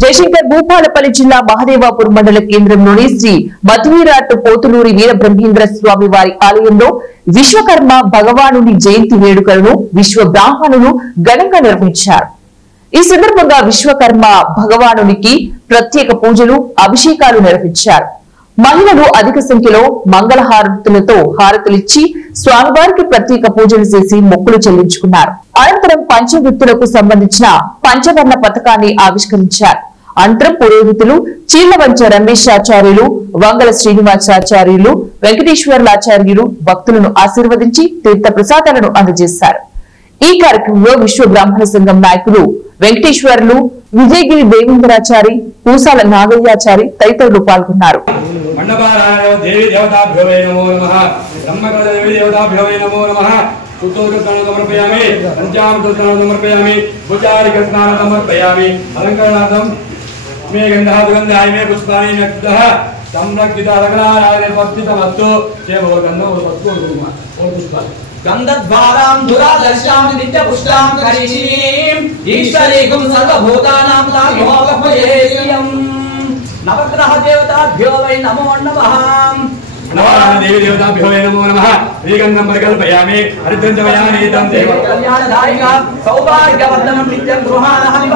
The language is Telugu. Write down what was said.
జయశంకర్ భూపాలపల్లి జిల్లా మహదేవాపురం మండల కేంద్రంలోని శ్రీ మధువీరాట్ పోతులూరి వీరబ్రహ్మేంద్ర స్వామి వారి ఆలయంలో విశ్వకర్మ భగవానుని జయంతి వేడుకలను విశ్వ బ్రాహ్మణులు ఘనంగా నిర్వహించారు. ఈ సందర్భంగా విశ్వకర్మ భగవానునికి ప్రత్యేక పూజలు, అభిషేకాలు నిర్వహించారు. మహిళలు అధిక సంఖ్యలో మంగళహారతులతో హారతులిచ్చి స్వామివారికి ప్రత్యేక పూజలు చేసి మొక్కులు చెల్లించుకున్నారు. అనంతరం పంచవృత్తులకు సంబంధించిన పంచవర్ణ పథకాన్ని ఆవిష్కరించారు. అనంతరం పురోహితులు చీళ్లవంచ రమేశాచార్యులు, వంగల శ్రీనివాసాచార్యులు, వెంకటేశ్వర్లాచార్యులు భక్తులను ఆశీర్వదించి తీర్థ ప్రసాదాలను అందజేశారు. ఈ కార్యక్రమంలో విశ్వ బ్రాహ్మణ సంఘం నాయకులు వెంకటేశ్వర్లు, విజయగిరి దేవేంద్రాచారి, పూసాల నాగయ్యాచారి తదితరులు పాల్గొన్నారు. गंधद्वारां दुरादर्शां नित्यपुष्टां करीं ईश्वरीकुं सर्वभूतानां तामोगपयेयं नवग्रह देवताभ्यो वै नमो नमः नमः देवी देवताभ्यो वै नमो नमः श्रीगन्धं परिकल्पयामि हरिद्रं च वयामि तं देव कल्याणदायिका सौभाग्यवर्धनं नित्यं गृहाणः